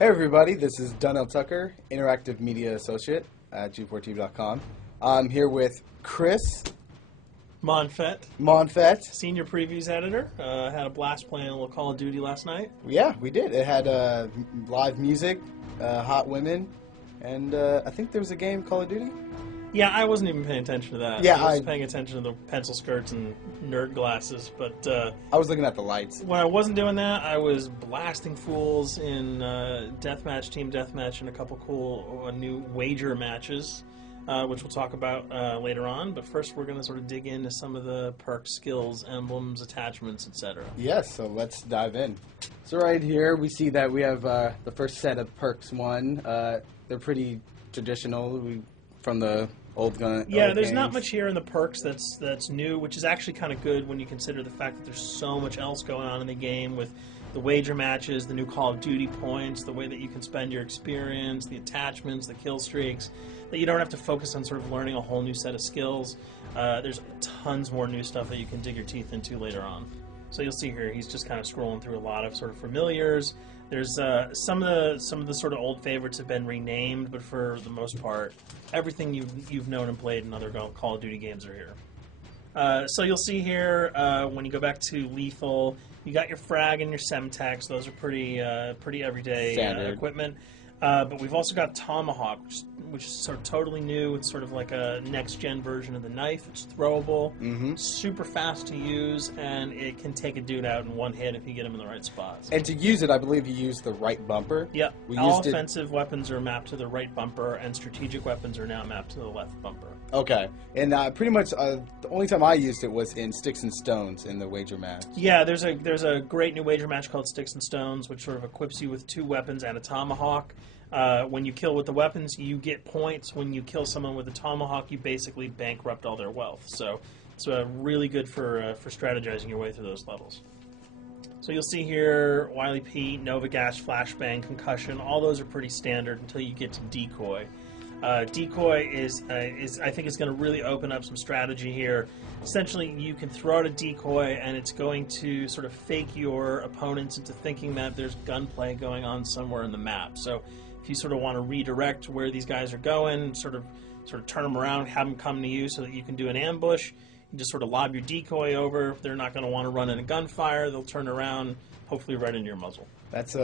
Hey everybody, this is Donnell Tucker, Interactive Media Associate at G4TV.com. I'm here with Chris Monfett, Senior Previews Editor. Had a blast playing a little Call of Duty last night. Yeah, we did. It had live music, hot women, and I think there was a game, Call of Duty? Yeah, I wasn't even paying attention to that. Yeah, I was paying attention to the pencil skirts and nerd glasses, but I was looking at the lights. When I wasn't doing that, I was blasting fools in deathmatch, team deathmatch, and a couple cool new wager matches, which we'll talk about later on. But first, we're going to sort of dig into some of the perks, skills, emblems, attachments, etc. Yes, so let's dive in. So right here, we see that we have the first set of perks one. They're pretty traditional from the old gun. Yeah, old there's games. not much here in the perks that's new, which is actually kind of good when you consider the fact that there's so much else going on in the game with the wager matches, the new Call of Duty points, the way that you can spend your experience, the attachments, the kill streaks, that you don't have to focus on sort of learning a whole new set of skills. There's tons more new stuff that you can dig your teeth into later on. So you'll see here, he's just kind of scrolling through a lot of sort of familiars. There's some of the sort of old favorites have been renamed, but for the most part, everything you've known and played in other Call of Duty games are here. So you'll see here when you go back to lethal, you got your frag and your semtex. Those are pretty everyday equipment. But we've also got Tomahawk, which is sort of totally new. It's sort of like a next-gen version of the knife. It's throwable, super fast to use, and it can take a dude out in one hit if you get him in the right spots. And to use it, I believe you use the right bumper. Yep. All offensive weapons are mapped to the right bumper, and strategic weapons are now mapped to the left bumper. Okay. And pretty much the only time I used it was in Sticks and Stones in the wager match. Yeah, there's a great new wager match called Sticks and Stones, which sort of equips you with 2 weapons and a tomahawk. When you kill with the weapons, you get points. When you kill someone with a tomahawk, you basically bankrupt all their wealth. So it's really good for strategizing your way through those levels. So you'll see here, Wily Pete, Nova Gash, Flashbang, Concussion. All those are pretty standard until you get to Decoy. Decoy is I think is going to really open up some strategy here. Essentially, you can throw out a decoy, and it's going to sort of fake your opponents into thinking that there's gunplay going on somewhere in the map. So if you sort of want to redirect where these guys are going, sort of turn them around, have them come to you so that you can do an ambush, you just sort of lob your decoy over. If they're not going to want to run in a gunfire, they'll turn around, hopefully right into your muzzle. That's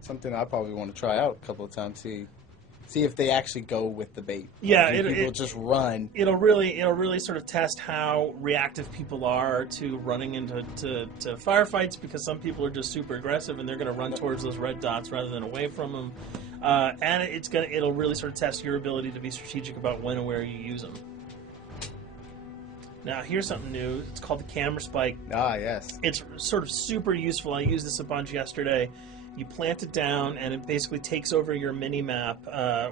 something I probably want to try out a couple of times. See if they actually go with the bait. Yeah, people just run. It'll really sort of test how reactive people are to running into firefights, because some people are just super aggressive and they're going to run towards those red dots rather than away from them. And it'll really sort of test your ability to be strategic about when and where you use them. Now, here's something new. It's called the camera spike. Ah, yes. It's sort of super useful. I used this a bunch yesterday. You plant it down, and it basically takes over your mini-map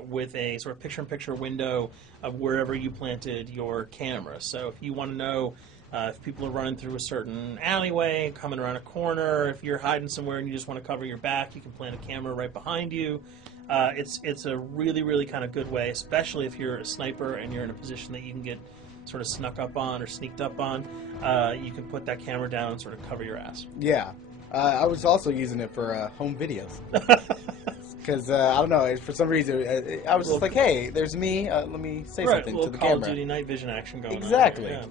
with a sort of picture-in-picture window of wherever you planted your camera. So if you want to know if people are running through a certain alleyway, coming around a corner, if you're hiding somewhere and you just want to cover your back, you can plant a camera right behind you. It's a really, really kind of good way, especially if you're a sniper and you're in a position that you can get sort of snuck up on or sneaked up on. You can put that camera down and sort of cover your ass. Yeah. I was also using it for home videos. Because, I don't know, for some reason, I was just like, hey, there's me, let me say something to the Call camera. Call of Duty night vision action going exactly. on.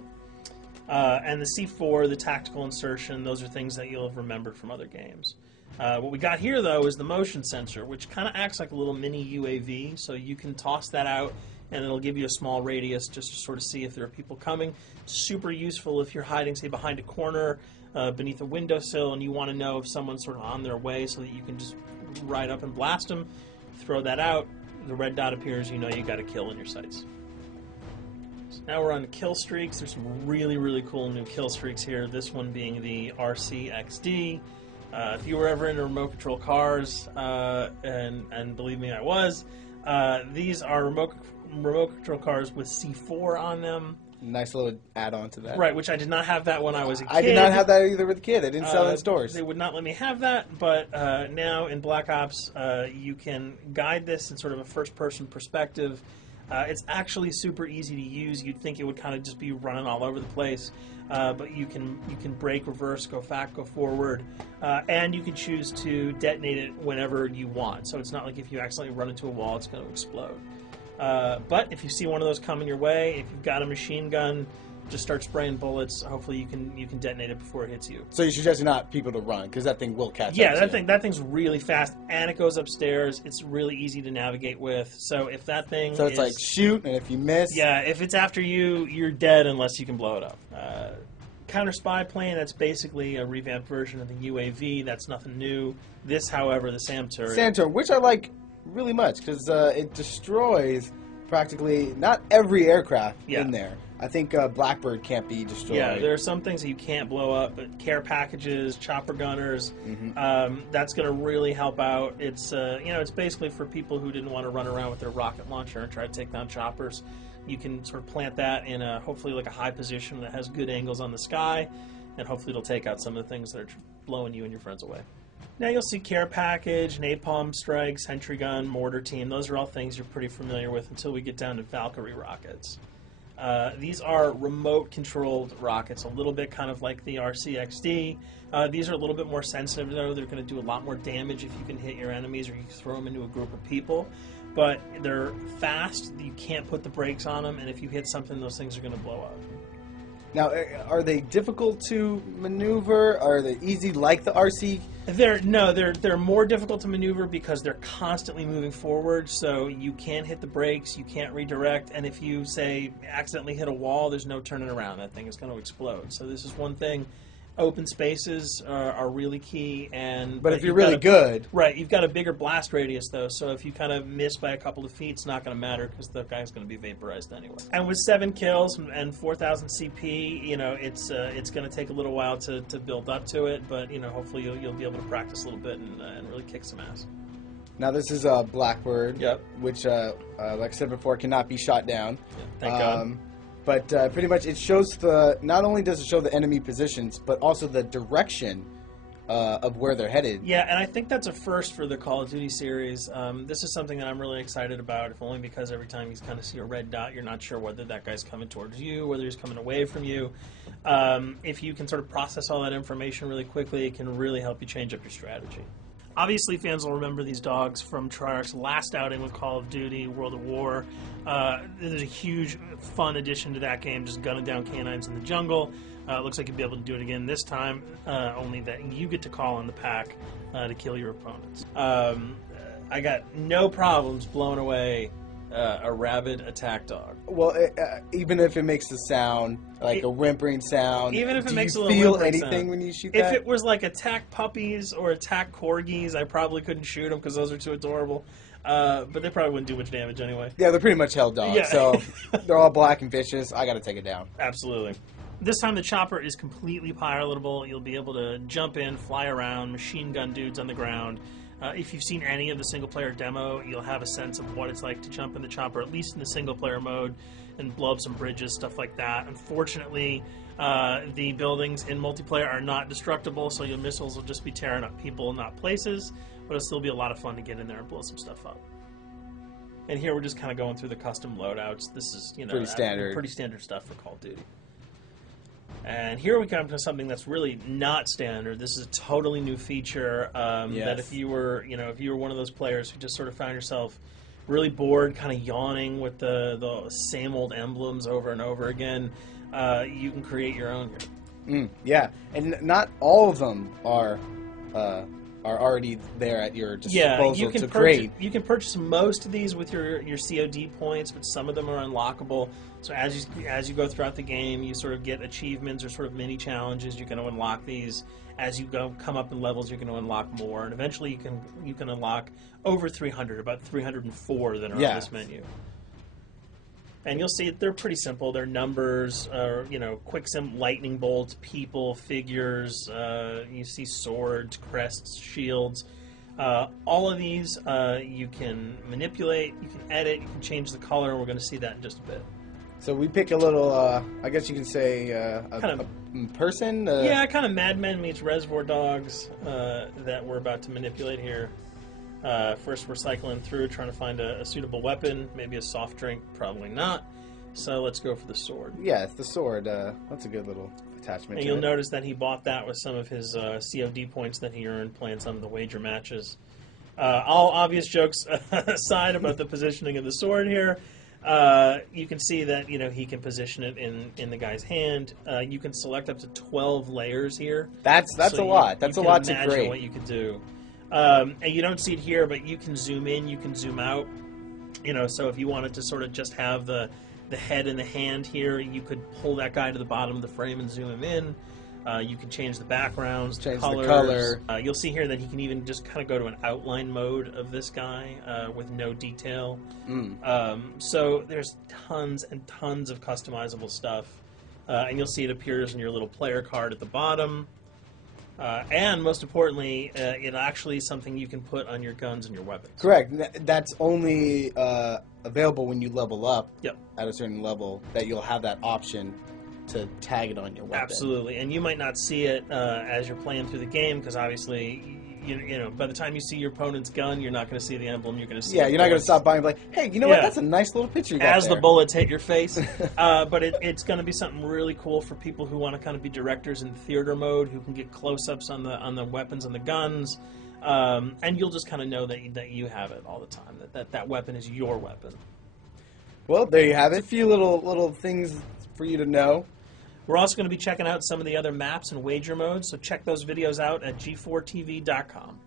Exactly. And the C4, the tactical insertion, those are things that you'll have remembered from other games. What we got here, though, is the motion sensor, which kind of acts like a little mini UAV, so you can toss that out, and it'll give you a small radius just to sort of see if there are people coming. Super useful if you're hiding, say, behind a corner, beneath a windowsill, and you want to know if someone's sort of on their way so that you can just ride up and blast them. Throw that out, the red dot appears, you know you got a kill in your sights. So now we're on the kill streaks. There's some really, really cool new kill streaks here, this one being the RCXD. If you were ever into remote control cars, and believe me, I was, these are remote control cars with C4 on them. Nice little add-on to that. Right, which I did not have that when I was a kid. I did not have that either with a kid. They didn't sell it in stores. They would not let me have that, but now in Black Ops, you can guide this in sort of a first-person perspective. It's actually super easy to use. You'd think it would kind of just be running all over the place, but you can brake, reverse, go back, go forward, and you can choose to detonate it whenever you want. So it's not like if you accidentally run into a wall, it's going to explode. But if you see one of those coming your way, if you've got a machine gun, just start spraying bullets. Hopefully you can detonate it before it hits you. So you suggest not people to run because that thing will catch up. Yeah, to you. that thing's really fast, and it goes upstairs. It's really easy to navigate with. So if that thing So it's like shoot, and if you miss... Yeah, if it's after you, you're dead unless you can blow it up. Counter spy plane, that's basically a revamped version of the UAV. That's nothing new. This, however, the SAM turret. Which I like really much because it destroys practically not every aircraft in there. I think Blackbird can't be destroyed. Yeah, there are some things that you can't blow up, but care packages, chopper gunners, that's going to really help out. It's it's basically for people who didn't want to run around with their rocket launcher and try to take down choppers. You can sort of plant that in hopefully like a high position that has good angles on the sky, and hopefully it'll take out some of the things that are blowing you and your friends away. Now you'll see care package, napalm strike, sentry gun, mortar team. Those are all things you're pretty familiar with until we get down to Valkyrie rockets. These are remote-controlled rockets, a little bit kind of like the RCXD. These are a little bit more sensitive, though. They're going to do a lot more damage if you can hit your enemies or you throw them into a group of people. But they're fast. You can't put the brakes on them, and if you hit something, those things are going to blow up. Now, are they difficult to maneuver? Are they easy like the RC? They're more difficult to maneuver because they're constantly moving forward, so you can't hit the brakes, you can't redirect, and if you, say, accidentally hit a wall, there's no turning around. That thing is going to explode. So this is one thing. Open spaces are really key. But if you're really good... Right, you've got a bigger blast radius, though, so if you kind of miss by a couple of feet, it's not going to matter because the guy's going to be vaporized anyway. And with 7 kills and 4,000 CP, it's going to take a little while to build up to it, but, hopefully you'll be able to practice a little bit and really kick some ass. Now, this is a Blackbird, which, like I said before, cannot be shot down. Yeah, thank God. But pretty much it shows not only does it show the enemy positions, but also the direction of where they're headed. Yeah, and I think that's a first for the Call of Duty series. This is something that I'm really excited about, if only because every time you kind of see a red dot, you're not sure whether that guy's coming towards you, whether he's coming away from you. If you can sort of process all that information really quickly, it can really help you change up your strategy. Obviously, fans will remember these dogs from Treyarch's last outing with Call of Duty, World at War. There's a huge, fun addition to that game, just gunning down canines in the jungle. Looks like you'll be able to do it again this time, only that you get to call on the pack to kill your opponents. I got no problems blowing away a rabid attack dog. Well, even if it makes the sound, like a whimpering sound, even if it makes a little feel whimpering anything sound. when you shoot If that? it was like attack puppies or attack corgis, I probably couldn't shoot them because those are too adorable. But they probably wouldn't do much damage anyway. Yeah, they're pretty much held dogs, Yeah. so they're all black and vicious. I got to take it down. Absolutely. This time the chopper is completely pilotable. You'll be able to jump in, fly around, machine gun dudes on the ground. If you've seen any of the single-player demo, you'll have a sense of what it's like to jump in the chopper, at least in the single-player mode, and blow up some bridges, stuff like that. Unfortunately, the buildings in multiplayer are not destructible, so your missiles will just be tearing up people, not places, but it'll still be a lot of fun to get in there and blow some stuff up. And here we're just kind of going through the custom loadouts. This is, pretty standard stuff for Call of Duty. And here we come to something that's really not standard. This is a totally new feature that if you were one of those players who just sort of found yourself really bored, kind of yawning with the same old emblems over and over again, you can create your own here. Yeah, and not all of them are already there at your disposal to create. You can purchase most of these with your COD points, but some of them are unlockable. So as you go throughout the game, you sort of get achievements or sort of mini challenges. You're going to unlock these. As you come up in levels, you're going to unlock more, and eventually you can unlock over 300, about 304 that are on this menu. And you'll see they're pretty simple. They're numbers, quick lightning bolts, people, figures. You see swords, crests, shields. All of these you can manipulate, you can edit, you can change the color, and we're going to see that in just a bit. So we pick a little, I guess you can say, a person? Yeah, kind of Mad Men meets Reservoir Dogs that we're about to manipulate here. First, we're cycling through, trying to find a suitable weapon. Maybe a soft drink, probably not. So let's go for the sword. Yeah, it's the sword. That's a good little attachment. And you'll notice that he bought that with some of his COD points that he earned playing some of the wager matches. All obvious jokes aside about the positioning of the sword here, you can see that he can position it in the guy's hand. You can select up to 12 layers here. That's a lot. That's a lot to create. Imagine what you could do. And you don't see it here, but you can zoom in, you can zoom out. So if you wanted to sort of just have the head and the hand here, you could pull that guy to the bottom of the frame and zoom him in. You can change the backgrounds, change colors. the color. You'll see here that he can even just kind of go to an outline mode of this guy with no detail. So there's tons and tons of customizable stuff. And you'll see it appears in your little player card at the bottom. And most importantly, it actually is something you can put on your guns and your weapons. Correct. That's only available when you level up at a certain level, that you'll have that option to tag it on your weapon. Absolutely. And you might not see it as you're playing through the game, because obviously, by the time you see your opponent's gun, you're not going to see the emblem. You're going to see you're not going to stop by and be like, hey, you know what? That's a nice little picture you got as there. The bullets hit your face. But it's going to be something really cool for people who want to kind of be directors in theater mode, who can get close-ups on the weapons and the guns. And you'll just kind of know that you have it all the time, that weapon is your weapon. Well, there you have it. A few little things for you to know. We're also going to be checking out some of the other maps and wager modes, so check those videos out at g4tv.com.